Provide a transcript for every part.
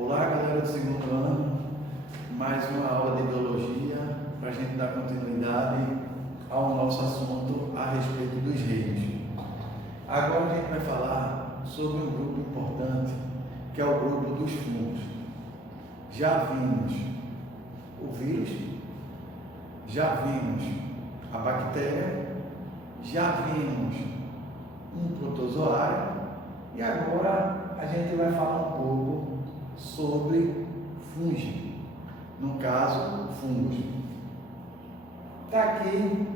Olá, galera do segundo ano, mais uma aula de biologia para a gente dar continuidade ao nosso assunto a respeito dos reinos. Agora a gente vai falar sobre um grupo importante, que é o grupo dos fungos. Já vimos o vírus, já vimos a bactéria, já vimos um protozoário e agora a gente vai falar um pouco sobre fungos, no caso, fungos. Está aqui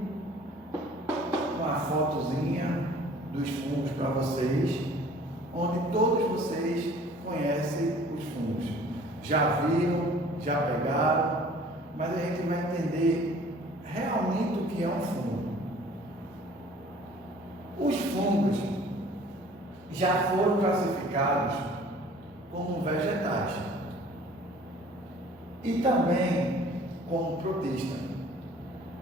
uma fotozinha dos fungos para vocês, onde todos vocês conhecem os fungos. Já viram, já pegaram, mas a gente vai entender realmente o que é um fungo. Os fungos já foram classificados como vegetais e também como protistas.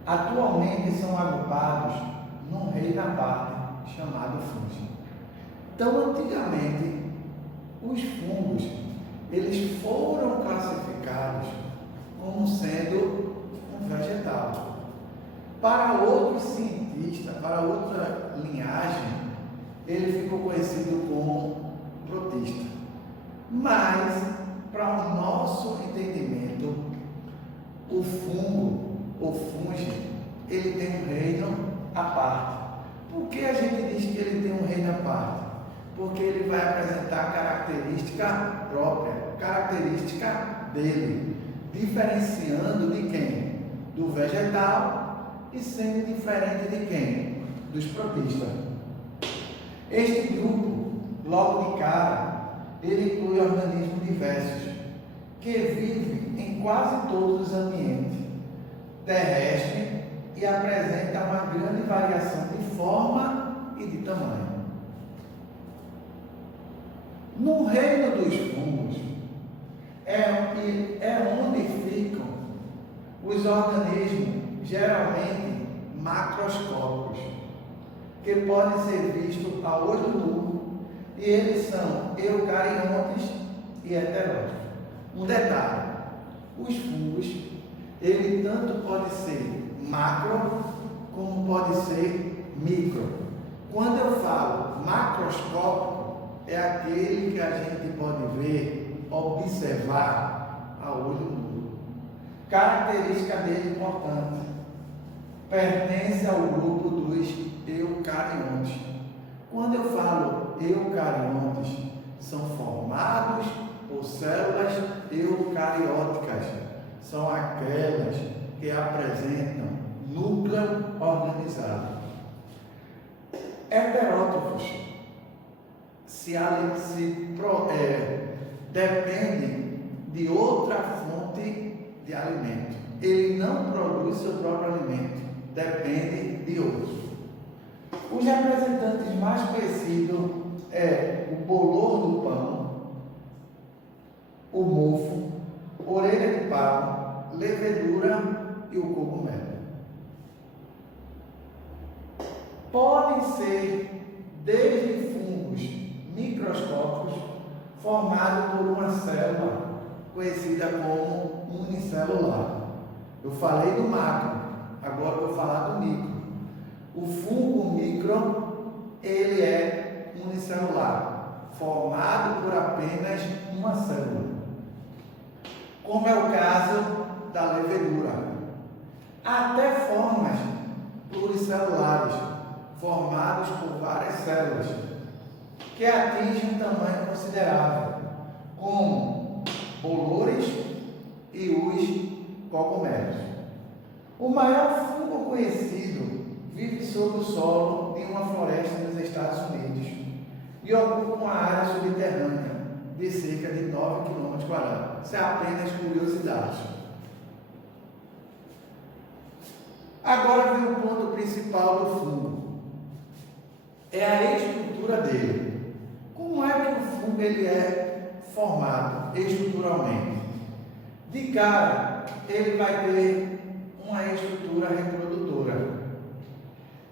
Atualmente são agrupados num reino à parte chamado fungo. Então, antigamente, os fungos eles foram classificados como sendo um vegetal. Para outros cientistas, para outra linhagem, ele ficou conhecido como protista. Mas, para o nosso entendimento, o fungo, ou fungo, ele tem um reino à parte. Por que a gente diz que ele tem um reino à parte? Porque ele vai apresentar característica própria, característica dele, diferenciando de quem? Do vegetal e sendo diferente de quem? Dos protistas. Este grupo, logo de cara, ele inclui organismos diversos, que vivem em quase todos os ambientes terrestres e apresenta uma grande variação de forma e de tamanho. No reino dos fungos é onde ficam os organismos geralmente macroscópicos, que podem ser vistos a olho nu, e eles são eucariontes e heterótrofos. Um detalhe: os fungos, ele tanto pode ser macro como pode ser micro. Quando eu falo macroscópico, é aquele que a gente pode ver, observar a olho nu. Característica dele importante: pertence ao grupo dos eucariontes. Quando eu falo eucariontes, são formados por células eucarióticas. São aquelas que apresentam núcleo organizado. Heterótrofos dependem de outra fonte de alimento. Ele não produz seu próprio alimento, depende de outro. Os representantes mais conhecidos é o bolor do pão, o mofo, orelha de pau, levedura e o cogumelo. Podem ser desde fungos microscópicos formados por uma célula conhecida como unicelular. Eu falei do macro, agora vou falar do micro. O fungo micro, ele é unicelular, formado por apenas uma célula, como é o caso da levedura. Até formas pluricelulares, formados por várias células, que atingem um tamanho considerável, como bolores e os cogumelos. O maior fungo conhecido vive sob o solo em uma floresta nos Estados Unidos e ocupa uma área subterrânea de cerca de 9 km². Isso é apenas curiosidade. Agora vem o ponto principal do fungo. É a estrutura dele. Como é que o fungo ele é formado estruturalmente? De cara, ele vai ter uma estrutura reprodutora.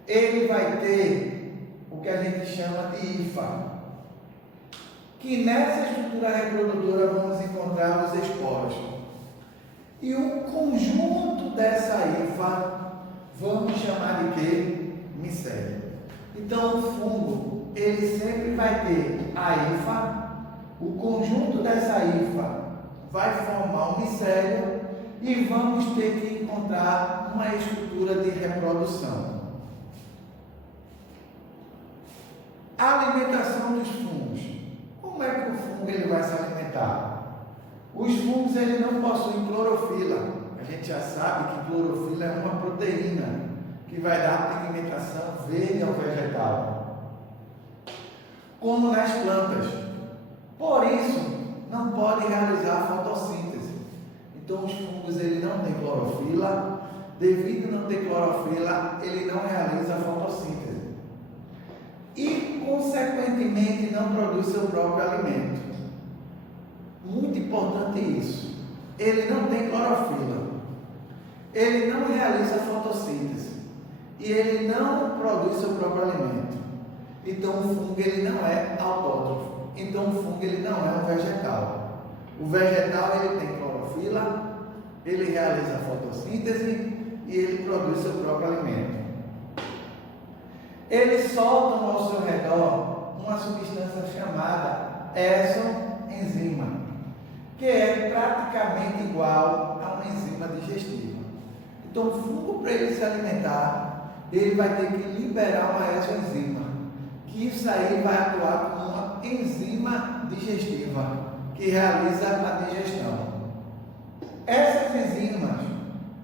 Ele vai ter o que a gente chama de hifa. que nessa estrutura reprodutora vamos encontrar os esporos. E o conjunto dessa hifa vamos chamar de quê? Micélio. Então o fungo, ele sempre vai ter a hifa, o conjunto dessa hifa vai formar um micélio e vamos ter que encontrar uma estrutura de reprodução. A alimentação dos fungos. Como é que o fungo ele vai se alimentar? Os fungos ele não possuem clorofila. A gente já sabe que clorofila é uma proteína que vai dar pigmentação verde ao vegetal, como nas plantas. Por isso, não pode realizar fotossíntese. Então, os fungos ele não tem clorofila. Devido a não ter clorofila, ele não realiza a fotossíntese. E, consequentemente, não produz seu próprio alimento. Muito importante isso. Ele não tem clorofila. Ele não realiza fotossíntese. E ele não produz seu próprio alimento. Então, o fungo ele não é autótrofo. Então, o fungo ele não é um vegetal. O vegetal ele tem clorofila, ele realiza a fotossíntese e ele produz seu próprio alimento. Eles soltam ao seu redor uma substância chamada exoenzima, que é praticamente igual a uma enzima digestiva. Então, o fungo, para ele se alimentar, ele vai ter que liberar uma exoenzima, que isso aí vai atuar como uma enzima digestiva, que realiza a digestão. Essas enzimas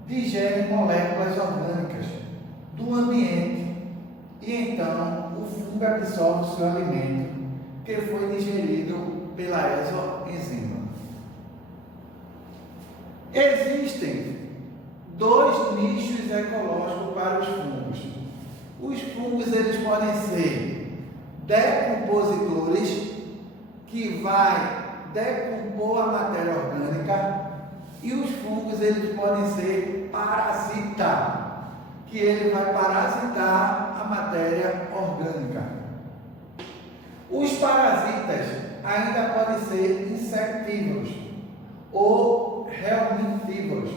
digerem moléculas orgânicas do ambiente e então o fungo absorve o seu alimento, que foi digerido pela exoenzima. Existem dois nichos ecológicos para os fungos. Os fungos eles podem ser decompositores, que vai decompor a matéria orgânica, e os fungos eles podem ser parasitas, que ele vai parasitar a matéria orgânica. Os parasitas ainda podem ser insectívoros ou helmintívoros,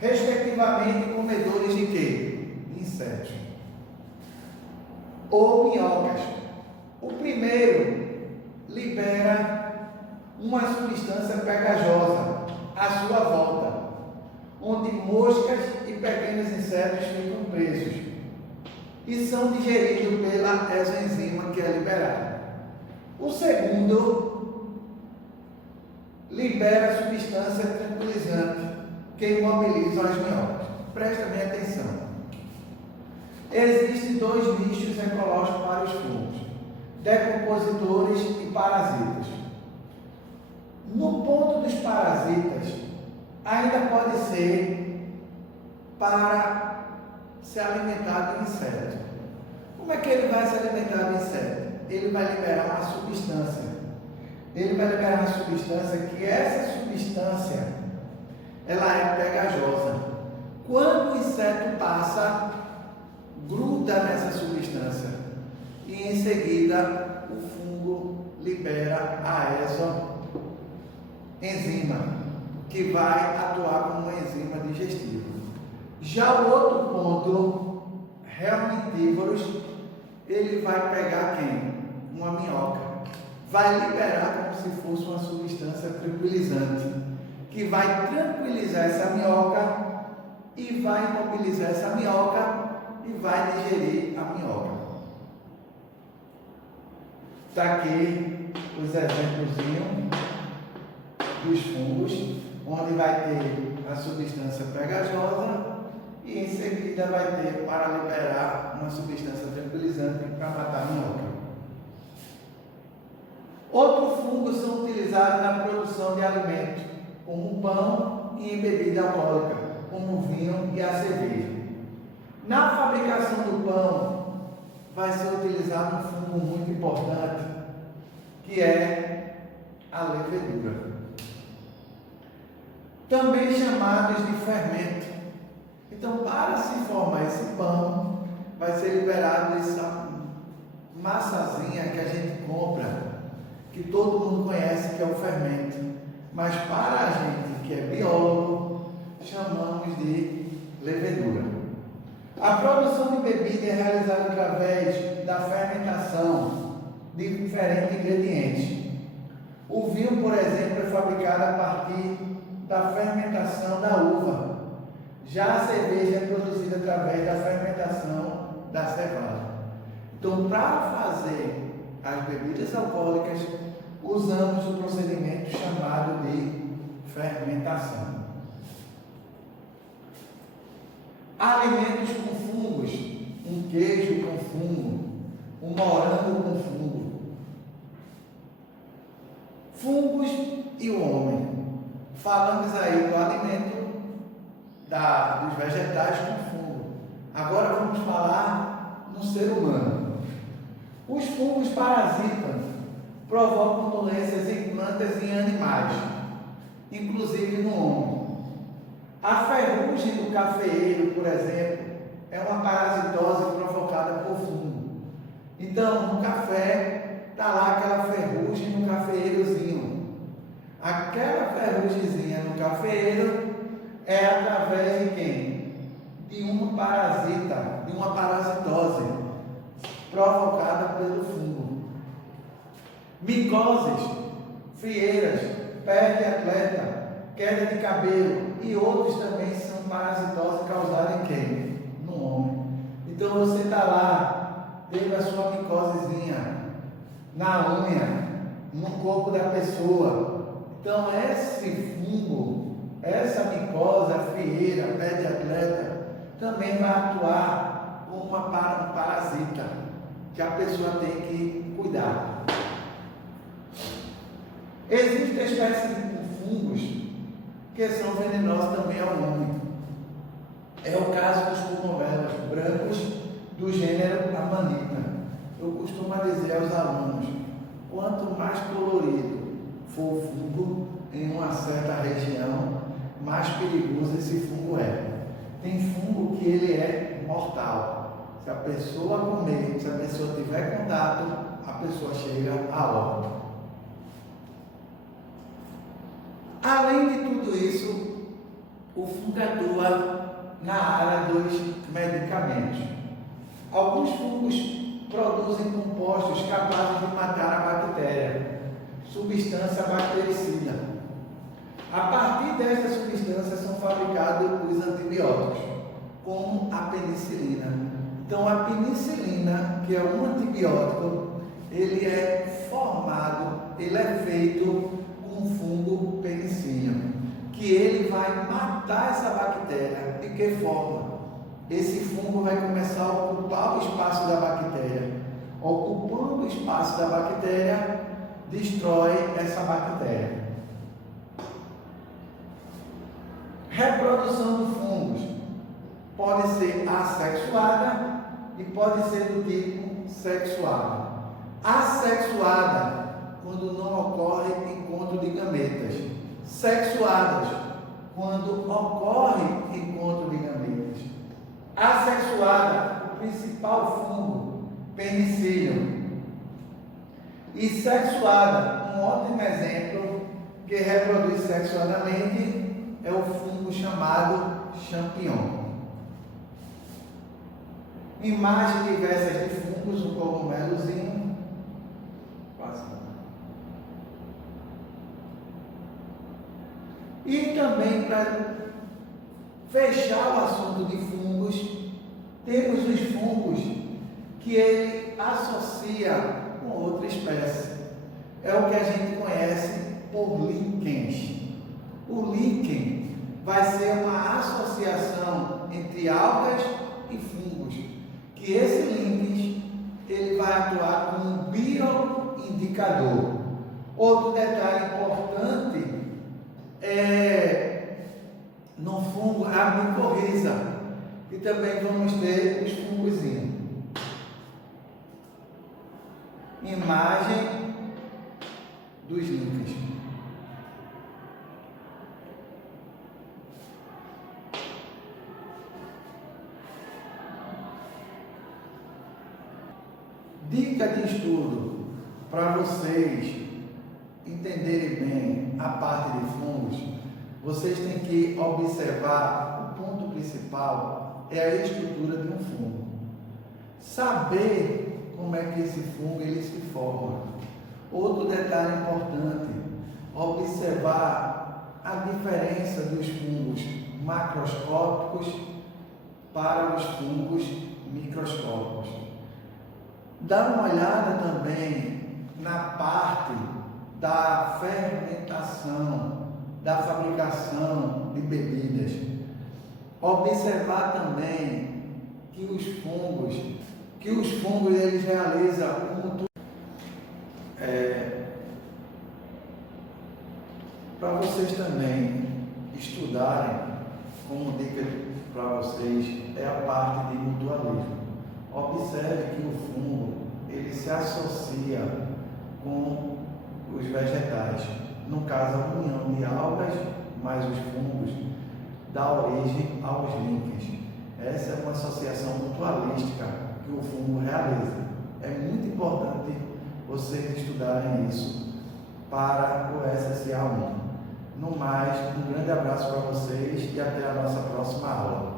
respectivamente comedores de quê? Insetos ou minhocas. O primeiro libera uma substância pegajosa à sua volta, onde moscas e pequenos insetos ficam presos e são digeridos pela exoenzima que é liberada. O segundo libera substância tranquilizante que imobiliza as minhocas. Presta bem atenção. Existem dois nichos ecológicos para os fungos: decompositores e parasitas. No ponto dos parasitas, ainda pode ser para se alimentar do inseto. Como é que ele vai se alimentar do inseto? Ele vai liberar uma substância. Ele vai liberar uma substância que essa substância ela é pegajosa. Quando o inseto passa, gruda nessa substância e em seguida o fungo libera a exoenzima, que vai atuar como uma enzima digestiva. Já o outro ponto, helmintívoros, ele vai pegar quem? Uma minhoca. Vai liberar como se fosse uma substância tranquilizante, que vai tranquilizar essa minhoca e vai imobilizar essa minhoca e vai digerir a minhoca. Está aqui os exemplos dos fungos, onde vai ter a substância pegajosa e em seguida vai ter para liberar uma substância tranquilizante para matar a minhoca. Outros fungos são utilizados na produção de alimentos, como pão e em bebida alcoólica, como o vinho e a cerveja. Na fabricação do pão, vai ser utilizado um fungo muito importante, que é a levedura, também chamados de fermento. Então, para se formar esse pão, vai ser liberado essa massazinha que a gente compra, que todo mundo conhece, que é o fermento, mas para a gente que é biólogo, chamamos de levedura. A produção de bebida é realizada através da fermentação de diferentes ingredientes. O vinho, por exemplo, é fabricado a partir da fermentação da uva. Já a cerveja é produzida através da fermentação da cevada. Então, para fazer as bebidas alcoólicas, usamos o procedimento chamado de fermentação. Alimentos com fungos, um queijo com fungo, um morango com fungo. Fungos e o homem. Falamos aí do alimento dos vegetais com fungo. Agora vamos falar no ser humano. Os fungos parasitam, provocam doenças em plantas e em animais, inclusive no homem. A ferrugem do cafeeiro, por exemplo, é uma parasitose provocada por fungo. Então, no café, está lá aquela ferrugem no cafeeirozinho. Aquela ferrugemzinha no cafeeiro é através de quem? De uma parasita, de uma parasitose provocada pelo fungo. Micoses, frieiras, pé de atleta, queda de cabelo e outros também são parasitoses causadas em quem? No homem. Então você está lá, teve a sua micosezinha na unha, no corpo da pessoa. Então esse fungo, essa micose, a frieira, pé de atleta, também vai atuar como um parasita que a pessoa tem que cuidar. Existem espécies de fungos que são venenosos também ao homem. É o caso dos cogumelos brancos do gênero Amanita. Eu costumo dizer aos alunos, quanto mais colorido for o fungo em uma certa região, mais perigoso esse fungo é. Tem fungo que ele é mortal. Se a pessoa comer, se a pessoa tiver contato, a pessoa chega a óbito. Além de tudo isso, o fungo atua na área dos medicamentos. Alguns fungos produzem compostos capazes de matar a bactéria, substância bactericida. A partir desta substância são fabricados os antibióticos, como a penicilina. Então a penicilina, que é um antibiótico, ele é formado, ele é feito com fungo penicillium, que ele vai matar essa bactéria. De que forma? Esse fungo vai começar a ocupar o espaço da bactéria. Ocupando o espaço da bactéria, destrói essa bactéria. Reprodução de fungos pode ser assexuada e pode ser do tipo sexuada. Assexuada, quando não ocorre encontro de gametas. Sexuadas, quando ocorre encontro de gametas. Assexuada, o principal fungo, penicillium. E sexuada, um ótimo exemplo que reproduz sexuadamente é o fungo chamado champignon. Imagens diversas de fungos, um cogumelozinho. E também, para fechar o assunto de fungos, temos os fungos que ele associa com outra espécie. É o que a gente conhece por líquens. O líquen vai ser uma associação entre algas e fungos, que esse líquens ele vai atuar como um bioindicador. Outro detalhe importante no fungo a micorriza, e também vamos ter os fungozinhos. Imagem dos líquens. Dica de estudo para vocês entenderem bem a parte de fungos, vocês têm que observar o ponto principal é a estrutura de um fungo. Saber como é que esse fungo ele se forma. Outro detalhe importante, observar a diferença dos fungos macroscópicos para os fungos microscópicos. Dá uma olhada também na parte da fermentação, da fabricação de bebidas. Observar também que os fungos eles realizam para vocês também estudarem, como dica para vocês, é a parte de mutualismo. Observe que o fungo ele se associa com os vegetais, no caso a união de algas mais os fungos dá origem aos líquens. Essa é uma associação mutualística que o fungo realiza. É muito importante vocês estudarem isso para o SSA1. No mais, um grande abraço para vocês e até a nossa próxima aula.